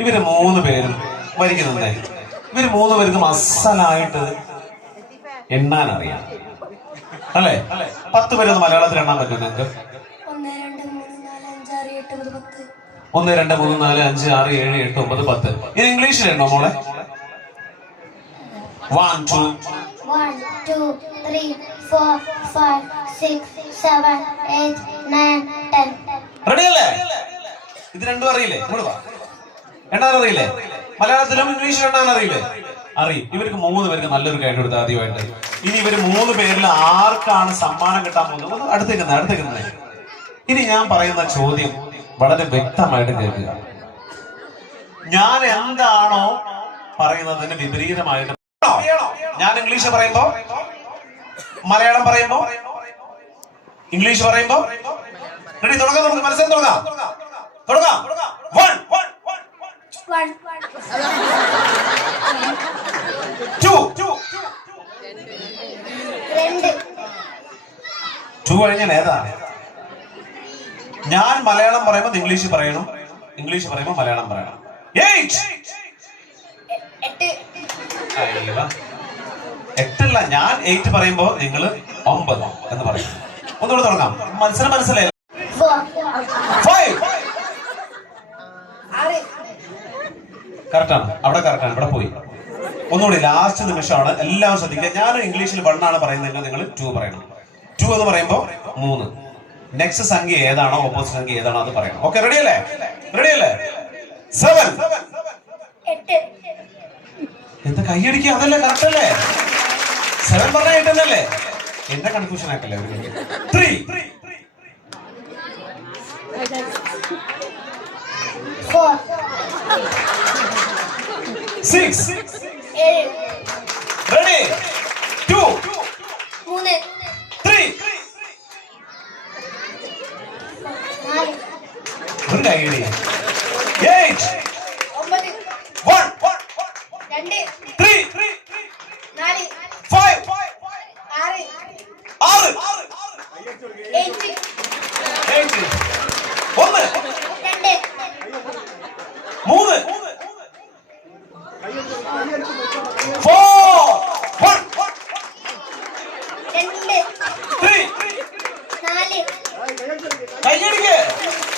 ഇവര് മൂന്ന് പേരും വരിക്കുന്നുണ്ടേ. ഇവര് മൂന്ന് പേർക്കും അസലായിട്ട് എണ്ണാൻ അറിയാം അല്ലേ? 10 പേരൊന്ന് മലയാളത്തിൽ എണ്ണാൻ പറ്റും നിങ്ങൾക്ക്? 1 2 3 4 5 6 7 8 10. 1 2 3 4 5 6 7 8 9 10. ഇത് ഇംഗ്ലീഷിൽ എണ്ണോ മോളെ? 1 2 3 4 5 6 7 8 9 10. റെഡി അല്ലേ? ഇത് രണ്ടും അറിയില്ലേ? എണ്ണാൻ അറിയില്ലേ? മലയാളത്തിലും ഇംഗ്ലീഷിലും എണ്ണാൻ അറിയില്ലേ? അറിയും. ഇവർക്ക് 3 പേർക്ക് നല്ലൊരു കൈ കൊടുത്ത ആദ്യമായിട്ട്. ഇനി ഇവര് 3 പേരിൽ ആർക്കാണ് സമ്മാനം കിട്ടാൻ പോകുന്നത്? അടുത്തേക്കുന്നത്. ഇനി ഞാൻ പറയുന്ന ചോദ്യം വളരെ വ്യക്തമായിട്ട് കേൾക്കുക. ഞാൻ എന്താണോ പറയുന്നതിന് വിപരീതമായിട്ട് ഞാൻ ഇംഗ്ലീഷ് പറയുമ്പോ, മലയാളം പറയുമ്പോ, ഇംഗ്ലീഷ് പറയുമ്പോ റെഡി? തുടങ്ങാം. നമുക്ക് മനസ്സിൽ തുടങ്ങാം. 1 2 2 കഴിഞ്ഞാൽ ഏതാ? ഞാൻ മലയാളം പറയുമ്പോ ഇംഗ്ലീഷ് പറയണം, ഇംഗ്ലീഷ് പറയുമ്പോ മലയാളം പറയണം. 8 8 ഞാൻ 8 പറയുമ്പോ നിങ്ങൾ 9 എന്ന് പറയും. ഒന്നുകൂടെ തുടങ്ങാം. മനസ്സിലായി? 5 കറക്റ്റാണ്. അവിടെ കറക്റ്റാണ്. ഇവിടെ പോയി. ഒന്നുകൂടി ലാസ്റ്റ് നിമിഷമാണ്. എല്ലാവരും ശ്രദ്ധിക്കുക. ഞാൻ ഇംഗ്ലീഷിൽ 1 ആണ് പറയുന്നതെങ്കിൽ നിങ്ങൾ 2 പറയണം. 2 എന്ന് പറയുമ്പോ 3. നെക്സ്റ്റ് സംഖ്യ ഏതാണോ, ഓപ്പോസിറ്റ് സംഖ്യ ഏതാണോ അത് പറയണം. ഓക്കെ, റെഡി അല്ലേ? 7 എന്താ കൈയടിക്കുക? അതല്ലേ കറക്റ്റ് അല്ലേ? 7 പറഞ്ഞാൽ 8 എന്നല്ലേ? എന്റെ കൺഫ്യൂഷൻ ആക്കല്ലേ? 3 4 6 ready 2 3 3 ഒരു കൈയടി 8 1 2 3 4 5 6 8 1 2 3